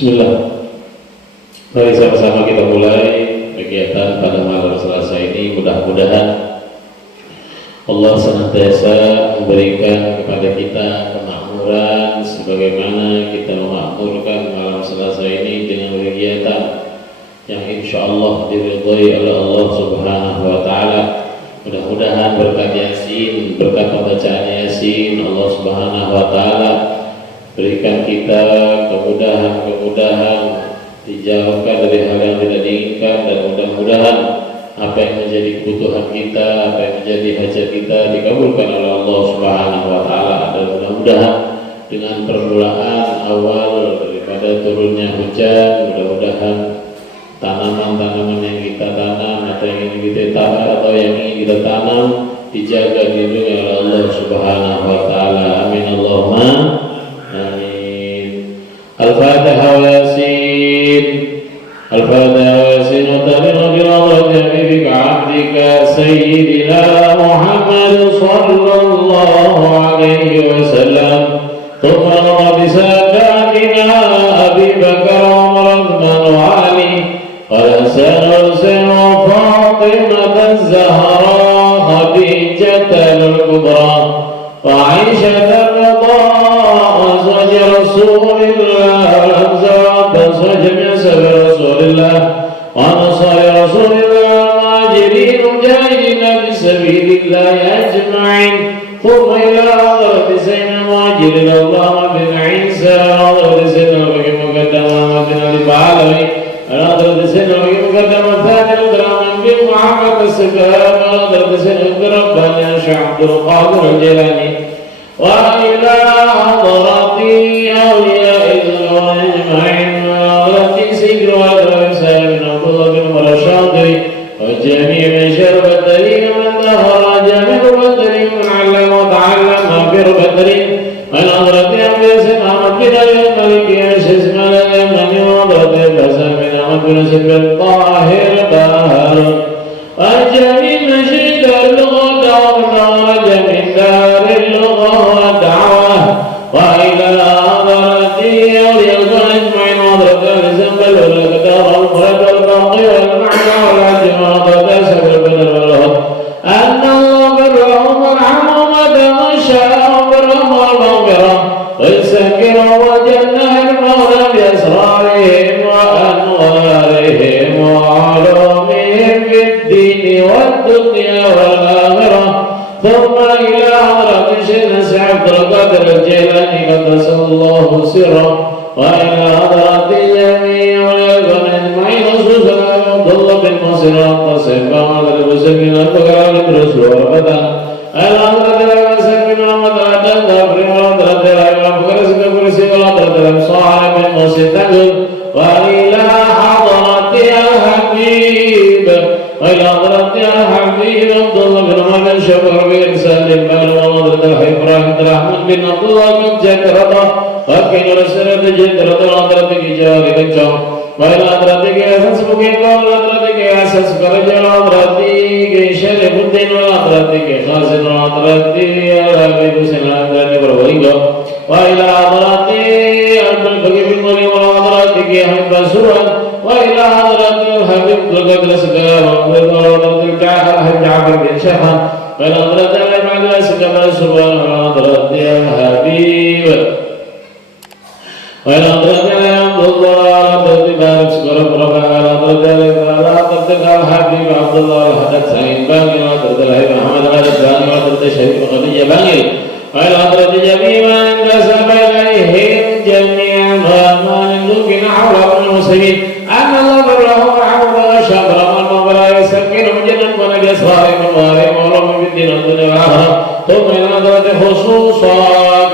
Bismillah. Mari sama-sama kita mulai kegiatan pada malam Selasa ini. Mudah-mudahan Allah senantiasa memberikan kepada kita kemakmuran sebagaimana kita memakmurkan malam Selasa ini dengan kegiatan yang insya Allah diridhai oleh Allah Subhanahu wa Ta'ala. Mudah-mudahan berkat Yasin, berkat pembacaan Yasin, Allah Subhanahu wa Ta'ala berikan kita kemudahan dijauhkan dari hal yang tidak diinginkan, dan mudah-mudahan apa yang menjadi kebutuhan kita, apa yang menjadi hajat kita dikabulkan oleh Allah Subhanahu wa Ta'ala. Dan mudah-mudahan dengan permulaan awal daripada turunnya hujan, mudah-mudahan tanaman-tanaman yang kita tanam atau yang ingin kita tanam atau yang ingin kita tanam dijaga dilindungi oleh Allah Subhanahu wa Ta'ala. Amin Allahumma amin. Al-Fatihah wa Yasin. Al-Fatihah wa Yasin. Wa tabi'na bi rahmatika 'abdika sayyidina Muhammad sallallahu alaihi wasallam. Thumma bi sadatina Abi Bakar Umar Uthman wa Ali Hasan Husain wa Fatimah az-Zahra Khadijah al-Kubra wa Aisyah رسول الله والأنصار وجميع سبب رسول الله ونصار رسول الله المهاجرين المجاهدين في سبيل الله أجمعين. ثم إلى حضرة سيدنا المهاجرين اللهم بن عيسى حضرة سيدنا البكي مقدم بن علي بعلوي حضرة سيدنا البكي مقدم الثاني الدراما بن محمد السكاب حضرة سيدنا ربنا شيخ عبد القادر الجيلاني وإلى حضرة أولياء الله أجمعين وحضرة سكر وحضرة سالم عبد الله بن عمر الشاطري وجميع من شرب الدليل من دهر جميع الدليل من علم وتعلم غفر الدليل من حضرة أولياء سيدنا أحمد بن علي الملك يشهد ملك من حضرة الحسن بن أحمد بن سيد الطاهر طاهر وجميع من شهد اللغة والخرج من دار اللغة والدعوة وإلى حضرة أولياء الله أجمعين وحضرة الزنبل والقدر والمرد والباقي والمعنى والعجم وحضرة أسف البدر والهد أن الله برهم ورحمهم وتغشاهم برهم والمغفرة ويسكرهم وجنة المولى بأسرارهم وأنوارهم وعلومهم في الدين والدنيا والآخرة. ثم إلى حضرة شيخنا سعد القادر الجيلاني قدس الله سره وإلى حضرة جميع وليكن أجمعين خصوصا عبد الله بن مصر القاسم وحضرة المسلمين الفقراء للرسل والفتى إلى حضرة المسلمين والمدرسة الكافرين وحضرة الفقراء وحضرة الأمصار بن مصر تقل وإلى حضرة الحبيب وإلى حضرة الحبيب عبد الله بن محمد شكر بن سالم بن وحضرة إبراهيم الرحمن بن عبد الله بن جكرة وكين رسالة جكرة وحضرة جاري بن وإلى حضرة أساس بكين وحضرة أساس فرجل وحضرة شريف الدين وحضرة خازن وحضرة ربي حسين وحضرة بروينغو وإلى حضرة البكي بن مولي وحضرة أحمد بسرعة وإلى حضرة الحبيب القدر سكار وحضرة جعفر بن شيخان وإلى حضرة الإمام سكار سبحان وحضرة الحبيب وإلى حضرة عبد الله حضرة بارك سكار مرفع وإلى حضرة الحبيب عبد الله الحدث سعيد باني وحضرة الحبيب محمد غالب باني وحضرة الشريف خديجة باني وإلى حضرة جميع من انتسب إليهم جميعا وأمان الملوك حولهم المسلمين أن الله برهم وعوض وشبر والمغفرة يسكنهم جنة ونبي أسرارهم ووارهم ولهم في الدين والدنيا والآخرة. ثم إلى حضرة خصوصا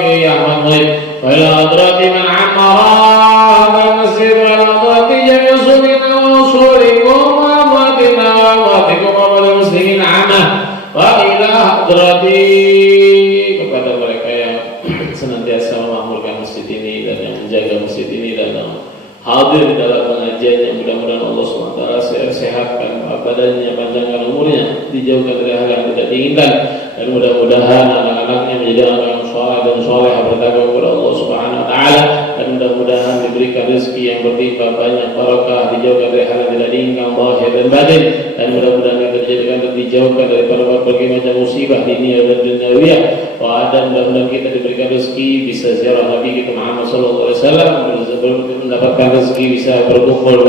يا محمد وإلى حضرة من عمر هذا المسجد وإلى حضرة جميع صورنا وصوركم وأمواتنا وأمواتكم والمسلمين عامة وإلى حضرة kepada mereka yang senantiasa memakmurkan masjid ini dan yang menjaga masjid ini dan hadir di dalam pengajian, yang mudah-mudahan Allah SWT sehatkan badannya, panjangkan umurnya, dijauhkan dari hal yang tidak diinginkan, dan mudah-mudahan anak-anaknya menjadi anak yang saleh dan saleh bertakwa kepada Allah Subhanahu wa taala, dan mudah mudah-mudahan diberikan rezeki yang berlimpah banyak, barokah, dijauhkan dari hal yang tidak diinginkan zahir dan batin, dan mudah-mudahan kita dijadikan dan dijauhkan dari berbagai macam musibah dunia dan duniawiyah. Dan mudah-mudahan kita diberikan rezeki bisa ziarah Nabi kita Muhammad sallallahu alaihi wasallam, mendapatkan rezeki bisa berkumpul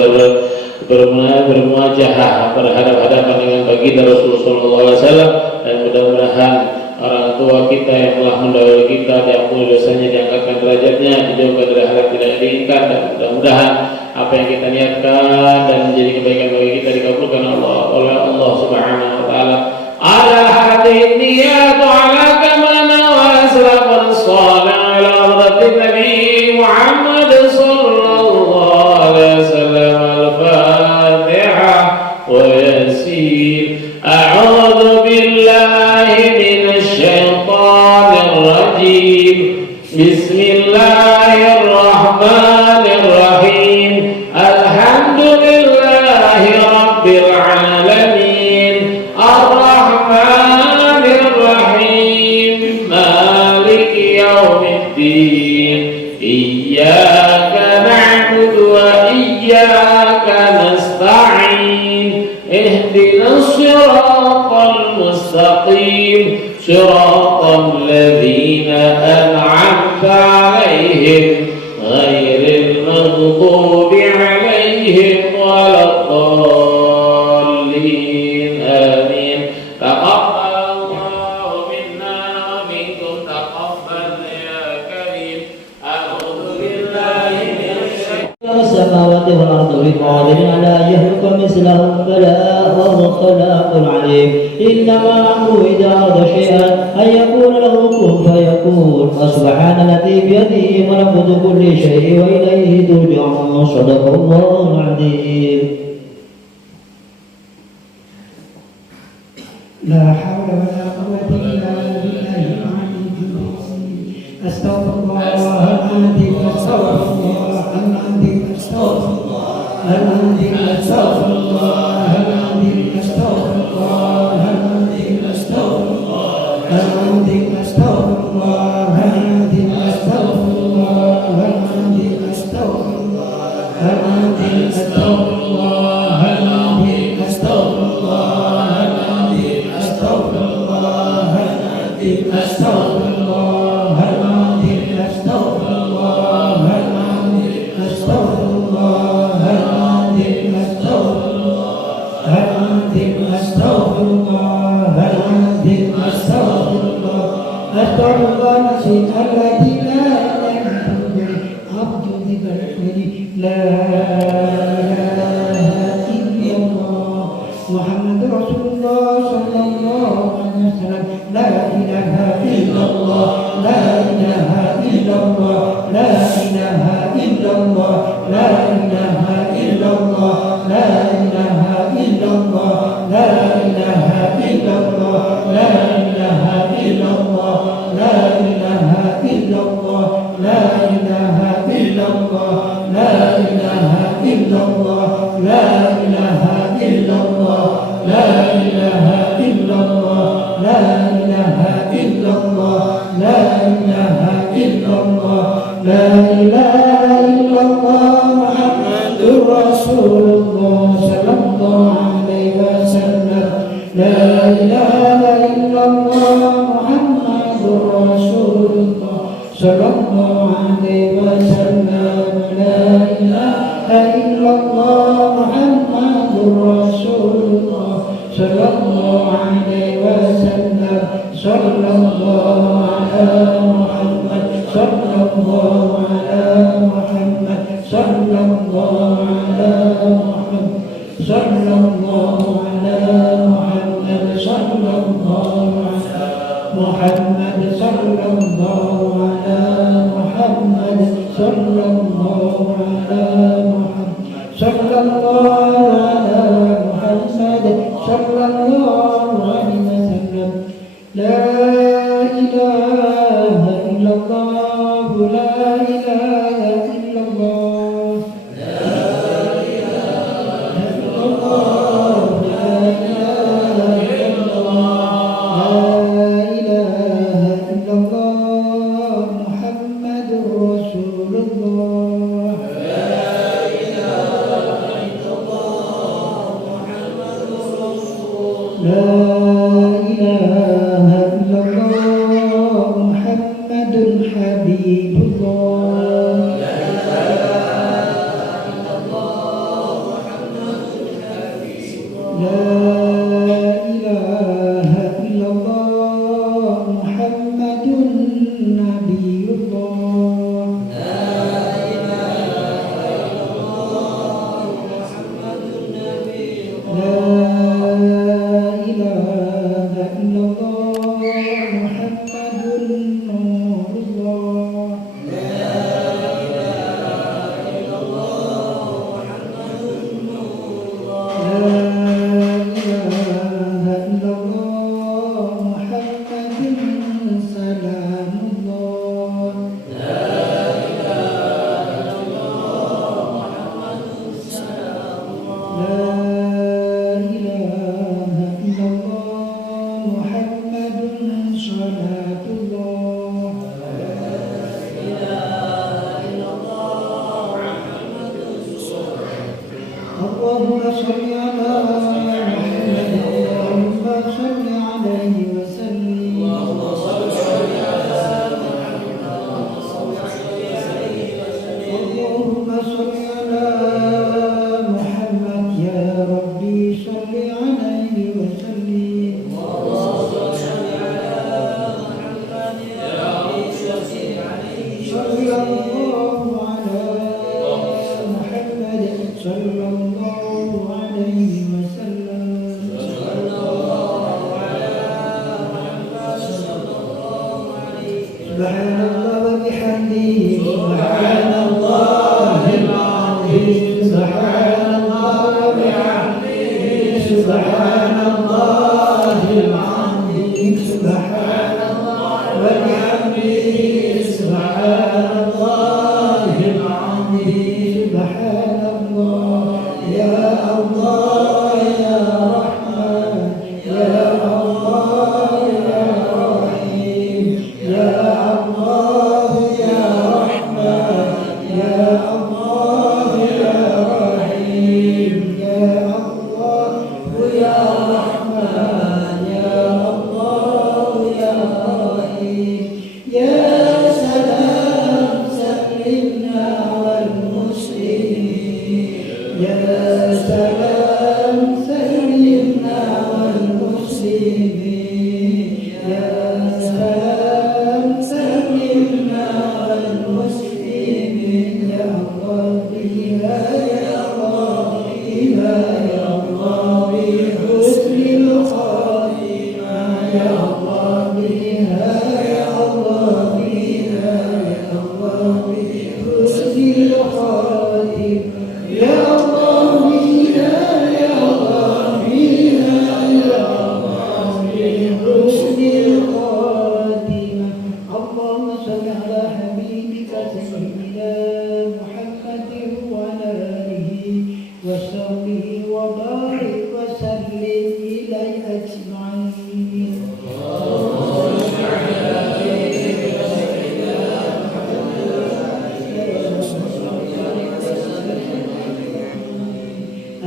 bermuajahah berhadapan dengan baginda Rasulullah sallallahu alaihi wasallam, dan mudah-mudahan orang tua kita yang telah mendahului kita diampuni dosanya, diangkatkan derajatnya, dijauhkan dari hal yang tidak diinginkan, dan mudah-mudahan apa yang kita niatkan dan menjadi kebaikan bagi kita dikabulkan oleh Allah Subhanahu wa taala. Ala hadhihi niyat ala kamana wa salamun salih ala hadratin Nabi Muhammad sallallahu alaihi wasallam. Al-Fatihah wa Yasin. A'udzu billahi minasy syaithanir rajim. Bismillahirrahmanirrahim. Alhamdulillahi rabbil alamin. Ar-Rahmanir Rahim. Maliki yaumiddin. Iyyaka na'budu wa iyyaka nasta'in. Ihdinas siratal mustaqim. Siratal ladzina an'amta 'alaihim ghairil maghdubi 'alaihim waladdallin. Amin. Taqabbalallahu minna wa minkum taqabbal ya karim. A'udzu billahi minasy السماوات والأرض بقادر على أن يخلق مثلهم بلى وهو الخلاق العليم. إنما أمره إذا أراد شيئا أن يقول له كن فيكون. وسبحان الذي بيده ملكوت كل شيء وإليه ترجعون. صدق الله العظيم. لا حول ولا قوة إلا بالله العلي العظيم. أستغفر الله العظيم. أستغفر الله العظيم. أستغفر الله العظيم. أستغفر الله العظيم. أستغفر الله العظيم. أستغفر الله العظيم. أستغفر الله العظيم. أستغفر الله العظيم. أستغفر الله العظيم. أستغفر الله العظيم. أستغفر الله العظيم. أستغفر الله العظيم. أستغفر الله العظيم. أستغفر الله العظيم. أستغفر الله العظيم. أستغفر الله العظيم. أستغفر الله العظيم. أستغفر الله. أستغفر الله العظيم الذي لا إله إلا هو عبد بكرمه لا إله إلا الله محمد رسول الله صلى الله عليه وسلم. لا إله إلا الله. لا إله إلا الله. لا إله إلا الله. لا إله إلا الله. لا إله إلا الله. لا إله إلا الله. لا إله إلا الله. لا إله إلا الله. لا إله إلا الله. لا إله إلا الله. لا إله إلا الله. لا إله إلا الله. لا إله إلا الله. لا إله إلا الله. لا إله إلا الله محمد رسول الله صلى الله عليه وسلم. لا إله إلا الله محمد رسول الله صلى الله عليه وسلم. لا إله إلا الله محمد رسول الله صلى الله عليه وسلم. صلى الله على محمد. صلى الله على محمد. صلى الله على محمد. صلى الله على محمد. صلى الله على محمد. صلى الله على محمد. صلى الله على محمد. صلى الله على محمد. صلى الله عليه وسلم. لا إله إلا الله. لا إله إلا الله. لا إله إلا الله. لا إله إلا الله. لا إله إلا الله محمد رسول الله. لا إله إلا الله محمد حبيب الله لا إله إلا الله محمد نبي الله لا إله إلا الله محمد نور الله لا إله إلا الله محمد سلام الله لا إله إلا الله محمد صلاة الله اللهم صل على محمد اللهم صل عليه وسلم اللهم صل على محمد يا ربي صل عليه وسلم صلى الله على محمد صلى الله عليه وسلم سبحان الله وبحمده سبحان الله العظيم سبحان الله وبحمده سبحان الله العظيم سبحان الله وبحمده سبحان الله العظيم سبحان الله يا الله يا رحمن يا الله يا رحيم يا الله يا رحمن يا الله يا رحيم يا الله يا رحمن يا الله يا رحيم يا سلام سلمنا والمسلمين يا سلام سلمنا والمسلمين يا سلام سلمنا والمسلمين يا الله بها يا الله بها يا الله بحسن الخاتمة يا الله بها يا الله بها يا الله بحسن الخاتمة يا الله بها يا الله بها يا الله بحسن الخاتمة اللهم صل على حبيبك سيدنا محمد وعلى آله وصحبه وبارك وسلم إليه أجمعين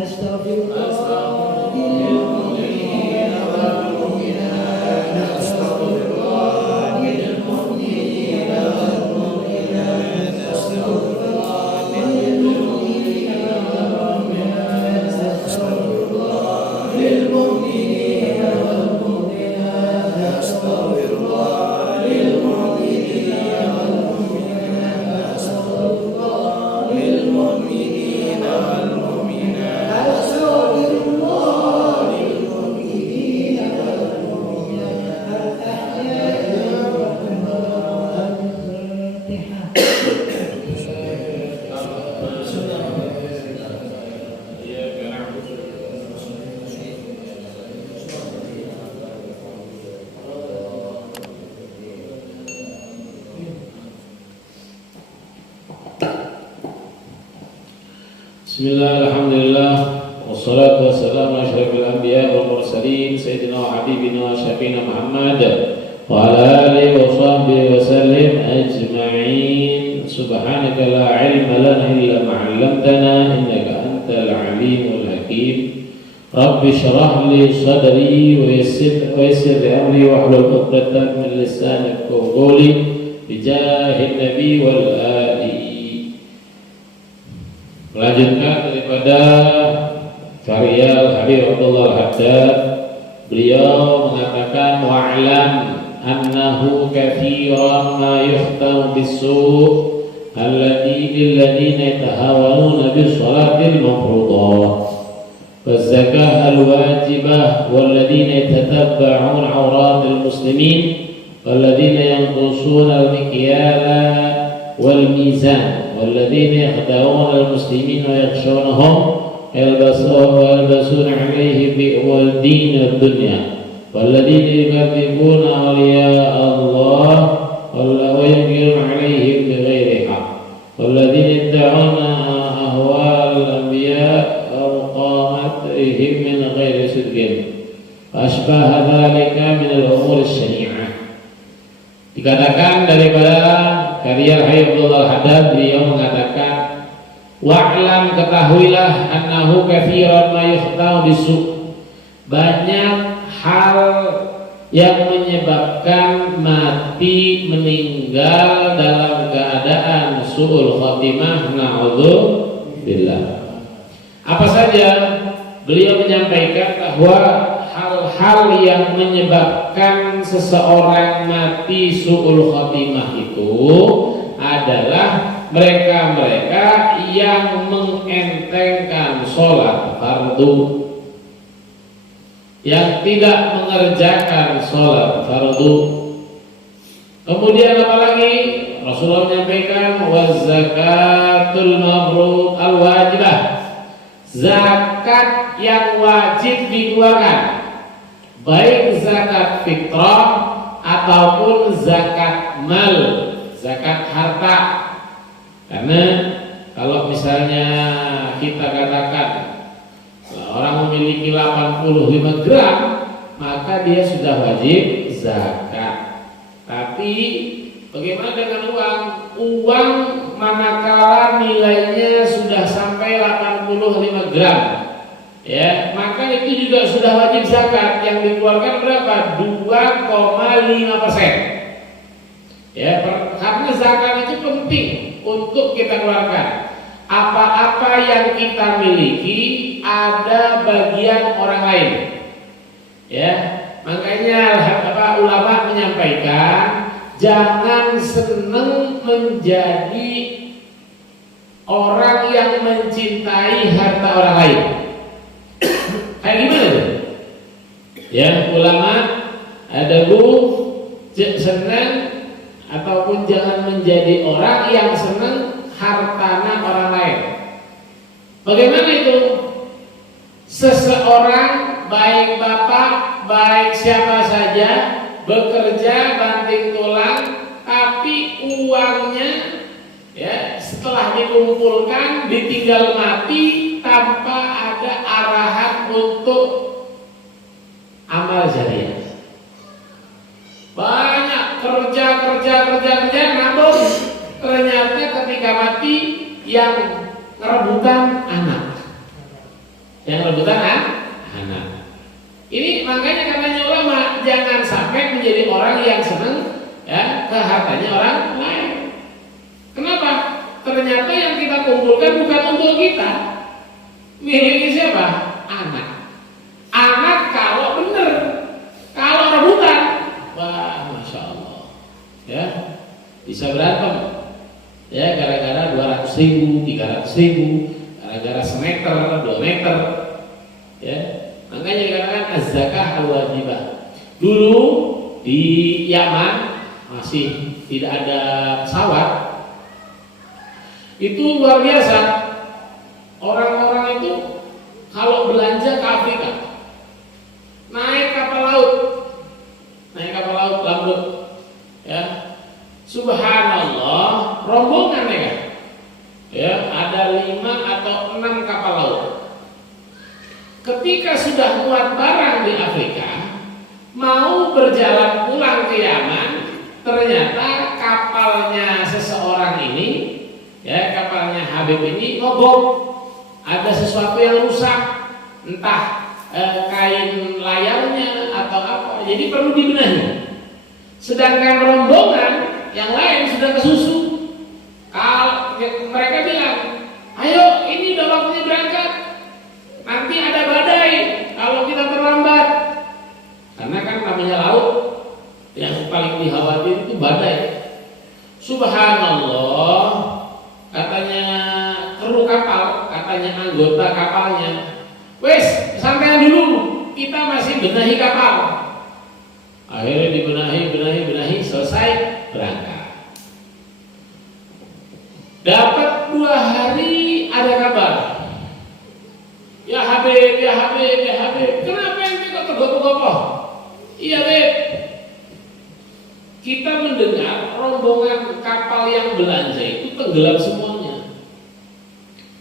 أستغفر الله للمؤمنين والمؤمنات أستغفر الله للمؤمنين والمؤمنات أستغفر الله للمؤمنين والمؤمنات أستغفر الله للمؤمنين والمؤمنات أستغفر الله للمؤمنين والمؤمنات أستغفر الله للمؤمنين والمؤمنات أستغفر الله للمؤمنين والمؤمنات الأحياء والأموات الفاتحة Bismillah, alhamdulillah, wassalatu wassalamu ala asyrafil anbiya wal mursalin sayyidina wa habibina wa syafiina Muhammad wa ala alihi wa sahbihi wa sallim ajma'in. Subhanaka la ilma lana illa ma 'allamtana innaka antal alimul hakim. Rabbi syrah li sadri wa yassir li amri wahlul 'uqdatam min lisani yafqahu qawli bijahin nabi wal ali. Melanjutkan daripada karya Habib Abdullah Al-Haddad, beliau mengatakan wa'lam annahu kathiran ma yuhtamu bis-su' alladhina yatahawanuna bis-salatil mafruḍah والزكاة الواجبة والذين يتتبعون عورات المسلمين والذين ينقصون المكيال والميزان والذين يخدعون المسلمين ويخشونهم ويلبسون عليهم والدين الدنيا والذين يكذبون أولياء الله وينكرون عليهم بغير حق والذين يدعون أهواء الأنبياء ومقامتهم من غير صدق وأشبه ذلك من الأمور الشنيعة. Dikatakan daripada karya Habib Abdullah Al-Haddad, beliau mengatakan wa'lam, ketahuilah, annahu kathiran ma yuhtau bisu', banyak hal yang menyebabkan mati meninggal dalam keadaan su'ul khatimah, na'udzubillah. Apa saja? Beliau menyampaikan bahwa hal-hal yang menyebabkan seseorang mati su'ul khatimah itu adalah mereka-mereka yang mengentengkan sholat fardu, yang tidak mengerjakan sholat fardu. Kemudian apalagi? Rasulullah menyampaikan wazakatul mafruḍ al-wajibah, zakat yang wajib dikeluarkan, baik zakat fitrah ataupun zakat mal, zakat harta. Karena kalau misalnya kita katakan orang memiliki 85 gram, maka dia sudah wajib zakat. Tapi bagaimana dengan uang? Uang manakala nilainya sudah sampai 85 gram, ya, maka itu juga sudah wajib zakat. Yang dikeluarkan berapa? 2,5%. Ya, karena zakat itu penting untuk kita keluarkan. Apa-apa yang kita miliki ada bagian orang lain. Ya, makanya ulama menyampaikan jangan senang menjadi orang yang mencintai harta orang lain. Kayak gimana tuh? Ya, ulama ada senang ataupun jangan menjadi orang yang senang hartana orang lain. Bagaimana itu? Seseorang, baik bapak, baik siapa saja, bekerja banting tulang, tapi uangnya, ya, setelah dikumpulkan ditinggal mati tanpa ada arahan untuk amal jariah. Banyak kerja nabung, ternyata ketika mati yang rebutan anak. Ini makanya katanya ulama jangan sampai menjadi orang yang senang, ya, ke hartanya orang lain. Kenapa? Ternyata yang kita kumpulkan bukan untuk kita. Miliknya siapa? Anak. Anak kalau benar, kalau rebutan, wah, masya Allah, ya, bisa berantem, ya, gara-gara 200.000, 300.000, gara-gara semeter, 2 meter, ya. Makanya dikatakan az-zakah al-wajibah. Dulu di Yaman masih tidak ada pesawat, itu luar biasa. Orang-orang itu kalau belanja ke Afrika naik kapal laut Lambat, ya. Subhanallah, rombongan mereka, ya, ada 5 atau 6 kapal laut. Ketika sudah muat barang di Afrika, mau berjalan pulang ke Yaman, ternyata kapalnya seseorang ini, ya, kapalnya Habib ini mogok, ada sesuatu yang rusak, entah kain layarnya atau apa. Jadi perlu dibenahi. Sedangkan rombongan yang lain sudah kesusu. Kalau mereka bilang, ayo ini udah waktunya berangkat, nanti ada badai kalau kita terlambat. Karena kan namanya laut, yang paling dikhawatir itu badai. Subhanallah, katanya kru kapal, katanya anggota kapalnya, wes santai dulu, kita masih benahi kapal. Akhirnya dibenahi, selesai berangkat. Dapat 2 hari ada kabar. Ya Habib, kenapa ente kok tergopoh-gopoh? Iya Habib, kita mendengar rombongan kapal yang belanja itu tenggelam semuanya,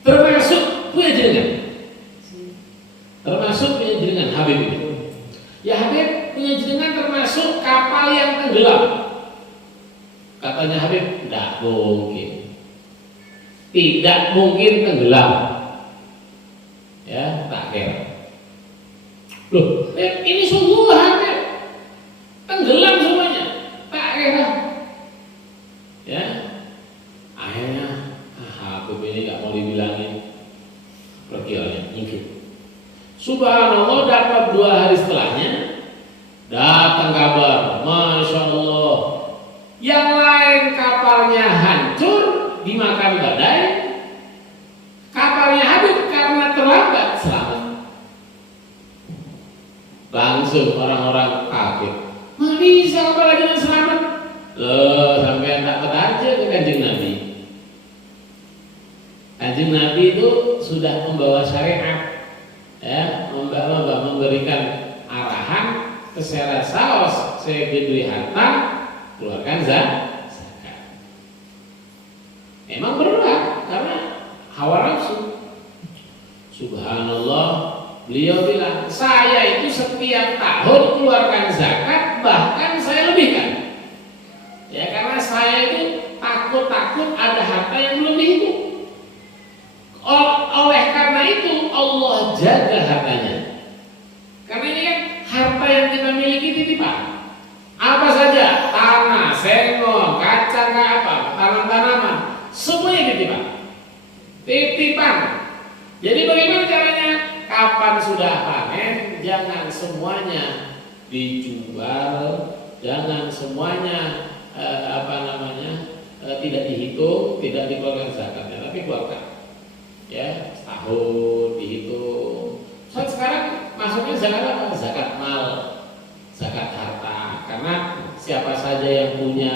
termasuk punya jenengan Habib. Ya Habib, punya jenengan termasuk kapal yang tenggelam. Katanya Habib, tidak mungkin tenggelam. Ya, tak kira. Loh, ini sungguh Habib, tenggelam semuanya, tak kira. Ya, akhirnya Habib ini nggak mau dibilangin, perkiranya nyingkir. Subhanallah, dapat 2 hari setelahnya datang kabar, Masya Allah, yang lain kapalnya hancur dimakan badai, kapalnya Habib karena terlambat selamat. Langsung orang-orang kaget, nggak bisa kapal lagi selamat. Sampai takut aja ke Kanjeng Nabi. Kanjeng Nabi itu sudah membawa syariat, ya, memberikan arahan keseret saos segede harta keluarkan zakat. Memang berat karena hawa nafsu. Subhanallah, beliau bilang, saya itu setiap tahun keluarkan zakat, bahkan saya lebihkan. Ya, karena saya itu takut ada harta yang belum dihitung. Oleh karena itu Allah jaga hartanya. Karena ini kan harta yang kita miliki titipan. Apa saja, tanah, sengon, kacang, tanam-tanaman, semuanya titipan. Jadi bagaimana caranya? Kapan sudah panen, jangan semuanya dijual, jangan semuanya tidak dihitung, tidak dikeluarkan zakatnya, tapi keluarkan. Ya, setahun dihitung. Sekarang masuknya zakat apa? Zakat mal, zakat harta. Karena siapa saja yang punya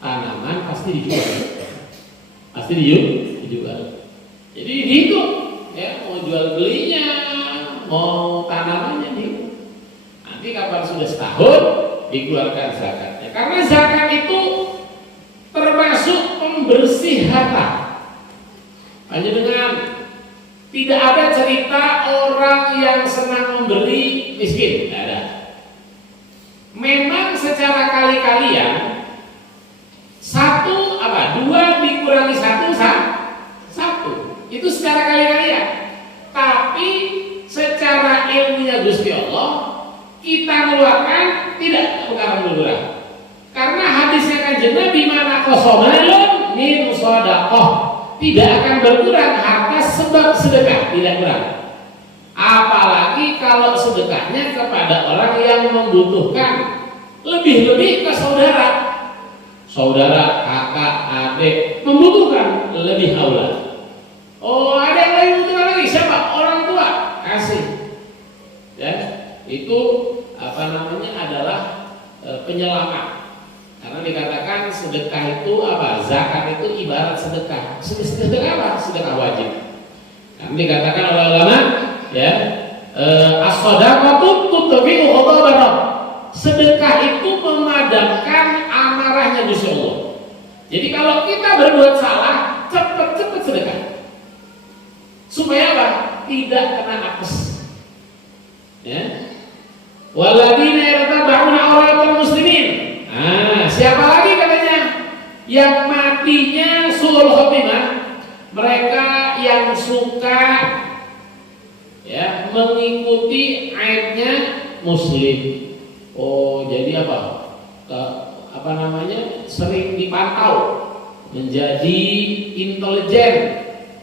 tanaman pasti dijual. Jadi dihitung, ya, mau jual belinya, mau tanamannya dihitung. Nanti kapan sudah setahun dikeluarkan zakatnya. Karena zakat itu termasuk pembersih harta. Hanya dengan tidak ada cerita orang yang senang memberi miskin, tidak ada. Memang secara kali-kalian 2 dikurangi 1 itu secara kali-kalian. Tapi secara ilmunya Gusti Allah kita mengeluarkan tidak berkurang. Karena hadisnya Kanjeng Nabi, mana kosomalun min shadaqah, tidak akan berkurang harta sebab sedekah, tidak kurang. Apalagi kalau sedekahnya kepada orang yang membutuhkan, lebih-lebih ke saudara, kakak, adik membutuhkan, lebih aula. Oh, ada yang lain membutuhkan lagi, siapa? Orang tua, kasih. Ya, itu adalah penyelamat. Karena dikatakan sedekah itu zakat itu ibarat sedekah. Sedekah apa? Sedekah wajib. Karena dikatakan oleh ulama, ya, as-shadaqatu tutfi'u ghadabar Rabb. Sedekah itu memadamkan amarahnya Gusti Allah. Jadi kalau kita berbuat salah, cepat-cepat sedekah. Supaya apa? Tidak kena apes. Ya. Walladzina yataba'una awratal muslimin. Siapa lagi katanya? Yang matinya suul khotimah, mereka yang suka, ya, mengikuti mengikuti aibnya muslim. Oh, jadi apa namanya? Sering dipantau, menjadi intelijen,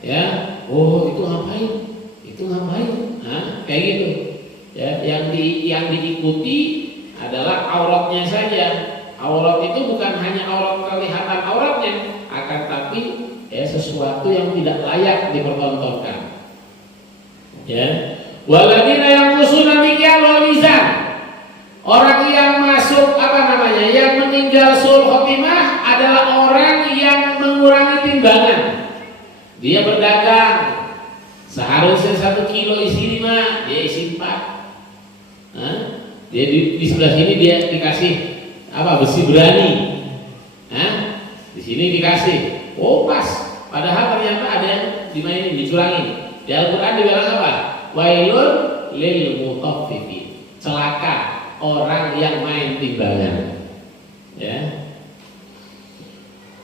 ya. Oh, itu ngapain? Itu ngapain? Nah, kayak gitu. Ya, yang diikuti adalah auratnya saja. Aurat itu bukan hanya aurat kelihatan auratnya, akan tapi ya sesuatu yang tidak layak dipertontonkan. Ya. Waladina yang kusuna mikyal wal mizan. Orang yang masuk yang meninggal sul khotimah adalah orang yang mengurangi timbangan. Dia berdagang, seharusnya 1 kilo isi 5, dia isi 4. Dia di sebelah sini dia dikasih besi berani. Di sini dikasih, oh pas. Padahal ternyata ada yang dimainin, dicurangin. Di Al-Quran dibilang apa? Wailun lil mutaffifin. Celaka orang yang main timbangan. Ya.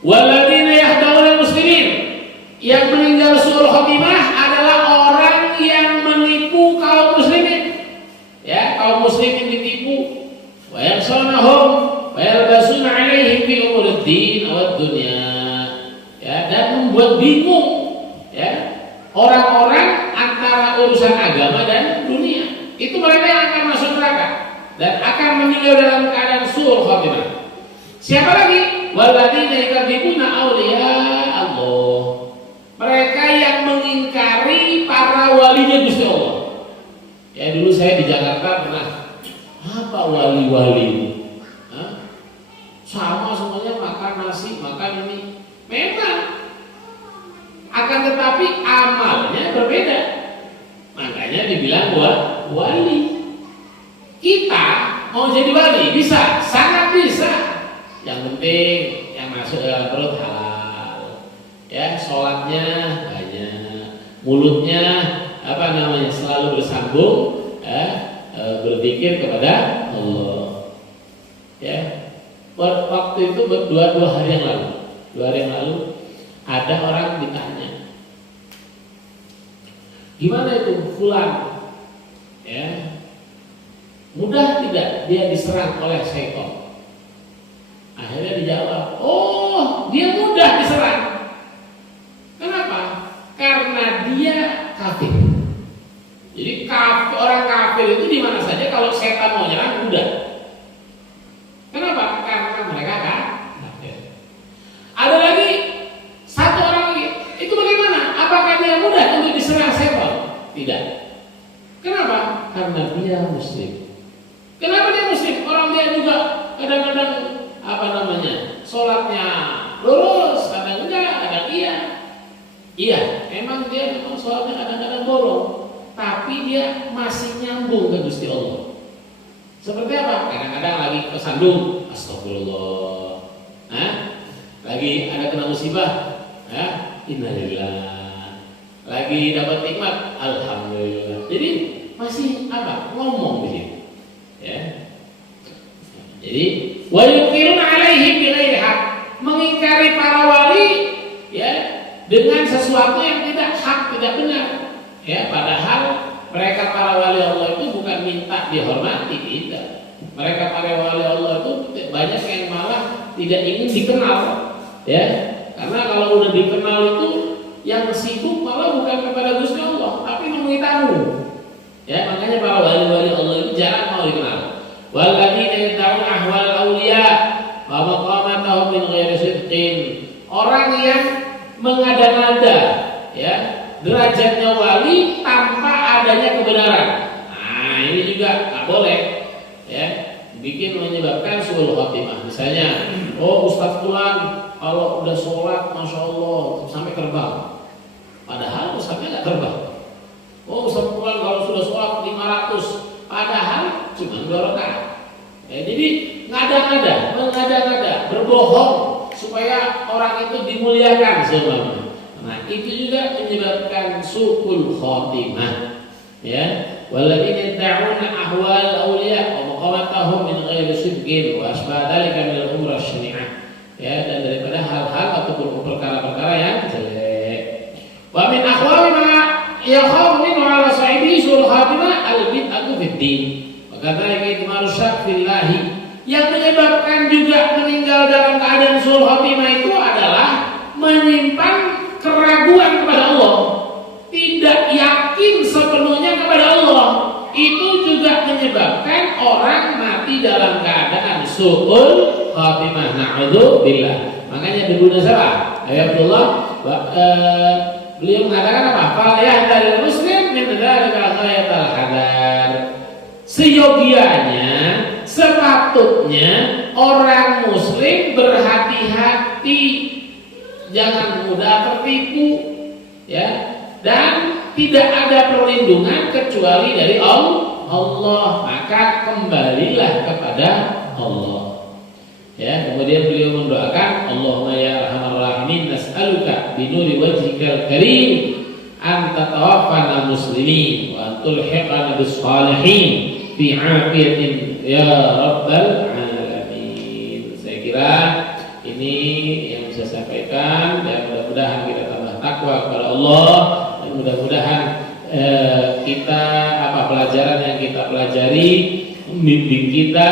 Waladina yahdawul muslimin. Yang meninggal suul khotimah adalah orang yang menipu kaum muslimin. Ya, kaum muslimin ditipu. Wa yakhshanahum wa yalbasuna 'alaihim fi umuriddin wad dunya. Ya, dan membuat bingung ya orang-orang antara urusan agama dan dunia. Itu mereka yang akan masuk neraka dan akan meninggal dalam keadaan suul khotimah. Siapa lagi? Walladzina yakadzibuna auliya Allah. Mereka yang mengingkari para walinya Gusti Allah. Ya, dulu saya di Jakarta pernah, apa wali-wali? Sama semuanya, makan nasi, makan ini. Memang akan tetapi amalnya berbeda. Makanya dibilang wali. Kita mau jadi wali bisa, sangat bisa. Yang penting yang masuk dalam perut halal. Ya, sholatnya banyak, mulutnya selalu bersambung, berzikir kepada Allah. Ya, waktu itu dua hari yang lalu ada orang ditanya, gimana itu fulan? Ya, mudah tidak dia diserang oleh syaitan? Akhirnya dijawab, oh dia mudah diserang. Kenapa? Karena dia kafir. Jadi orang kafir itu di mana saja kalau setan mau nyerang mudah. Kenapa? Karena mereka kafir. Ada lagi satu orang lagi, itu bagaimana? Apakah dia mudah untuk diserang setan? Tidak. Kenapa? Karena dia muslim. Kenapa dia muslim? Orang dia juga kadang-kadang sholatnya lurus, kadang enggak, kadang iya. Iya, memang dia sholatnya kadang-kadang bolong, tapi dia masih nyambung ke Gusti Allah. Seperti apa? Kadang-kadang lagi kesandung, astagfirullah. Lagi ada kena musibah, innalillah. Lagi dapat nikmat, alhamdulillah. Jadi masih ngomong begitu. Ya. Jadi wa yuqiruna 'alaihim bighairi haq, mengingkari para wali ya dengan sesuatu yang tidak hak, tidak benar. Ya, padahal mereka para wali Allah itu bukan minta dihormati, tidak. Mereka para wali Allah itu banyak yang malah tidak ingin dikenal. Ya, karena kalau udah dikenal itu yang sibuk malah bukan kepada Gusti Allah, tapi menemui tamu. Ya, makanya para wali-wali Allah itu jarang mau dikenal. Walladzina yad'una ahwal awliya wa maqamatahum min ghairi sidqin. Orang yang mengada-ngada ya derajatnya wali tanpa adanya kebenaran. Nah, ini juga nggak boleh ya, bikin menyebabkan suul khotimah. Misalnya, oh Ustadz Fulan kalau udah sholat Masya Allah sampai terbang, padahal Ustadznya nggak terbang. Oh Ustadz Fulan kalau sudah sholat 500, padahal cuma 2 rakaat. Ya, jadi mengada-ngada, berbohong supaya orang itu dimuliakan semuanya. Nah, itu juga menyebabkan suul khotimah. Ya, walladzina yad'una ahwal awliya wa maqamatahum min ghairi sidqin wa asbah dzalika min al-umur asy-syari'ah. Ya, dan daripada hal-hal ataupun perkara-perkara yang jelek. Wa min ahwali ma yakhafu min ala sahibi suul khotimah al fiddin. Kata itu marusak fillahi. Yang menyebabkan juga meninggal dalam keadaan suul khotimah itu adalah menyimpan keraguan kepada Allah, tidak yakin sepenuhnya kepada Allah. Itu juga menyebabkan orang mati dalam keadaan suul khotimah. Na'udzubillah. Makanya dulu siapa? Ayatullah beliau mengatakan apa? Fal yahdharil muslim min dzalika ghayatul hadar. Seyogianya, sepatutnya orang muslim berhati-hati, jangan mudah tertipu, ya, dan tidak ada perlindungan kecuali dari Allah. Maka kembalilah kepada Allah. Ya, kemudian beliau mendoakan, Allahumma ya arhamar rahimin, nas'aluka binuri wajhikal karim an tatawaffana muslimin wa an tulhiqana bis salihin fi afiyatin ya rabbal alamin. Saya kira ini yang bisa saya sampaikan, dan mudah-mudahan kita tambah takwa kepada Allah, dan mudah-mudahan kita pelajaran yang kita pelajari membimbing kita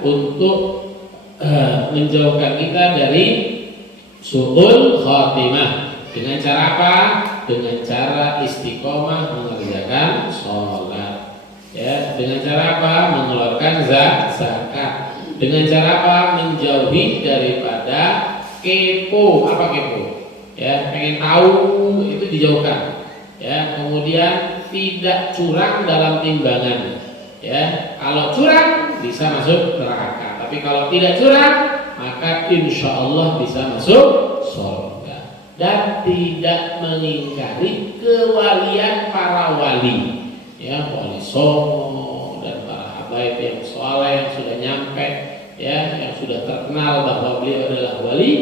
untuk menjauhkan kita dari suul khotimah. Dengan cara apa? Dengan cara istiqomah mengerjakan sholat, ya. Dengan cara apa? Mengeluarkan zakat. Dengan cara apa? Menjauhi daripada kepo. Apa kepo? Ya, pengen tahu itu dijauhkan. Ya, kemudian tidak curang dalam timbangan. Ya, kalau curang bisa masuk neraka. Tapi kalau tidak curang, maka insya Allah bisa masuk surga. Dan tidak mengingkari kewalian para wali, ya, wali songo dan para habaib yang soleh yang sudah nyampe, ya, yang sudah terkenal bahwa beliau adalah wali.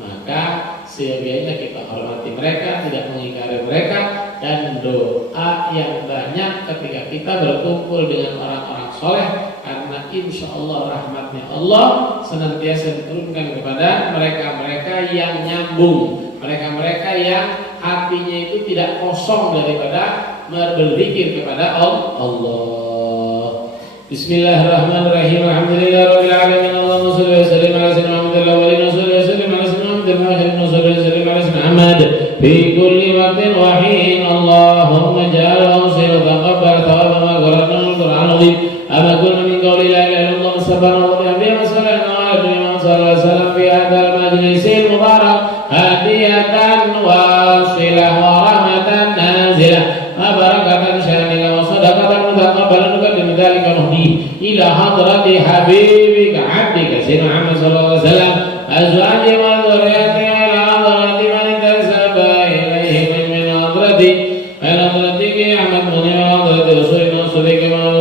Maka seyogianya kita hormati mereka, tidak mengingkari mereka, dan doa yang banyak ketika kita berkumpul dengan orang-orang soleh, karena insya Allah rahmatnya Allah senantiasa diturunkan kepada mereka-mereka yang nyambung, mereka-mereka yang hatinya itu tidak kosong daripada berzikir kepada Allah. Bismillahirrahmanirrahim. Alhamdulillahirabbil alamin. Allahumma shalli wa sallim ala sayyidina Muhammadin wa ala alihi wa sallim ala sayyidina Muhammadin wa ala alihi wa sallim ala sayyidina Muhammad fi kulli waqtin wa hin. Allahumma ja'alhu siratan qabla thawaba ma qara'na al-Qur'an al-azim. Ama kunna min qawli la ilaha illallah subhanahu wa ta'ala wa sallallahu alaihi wa sallam fi hadzal majlisil mubarak hadiyatan wasilah wa rahmatan nazilah wa barakatan syamilah wa sadaqatan mutaqabbalan min dzalika nuhdi ila hadrati habibika abdika sayyidina Muhammad sallallahu alaihi wasallam azwaji wa dzurriyyati wa ila hadrati man intasaba ilaihi min hadrati ila hadrati Ahmad munir wa hadrati rasulina sallallahu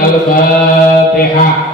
Al-Fatihah.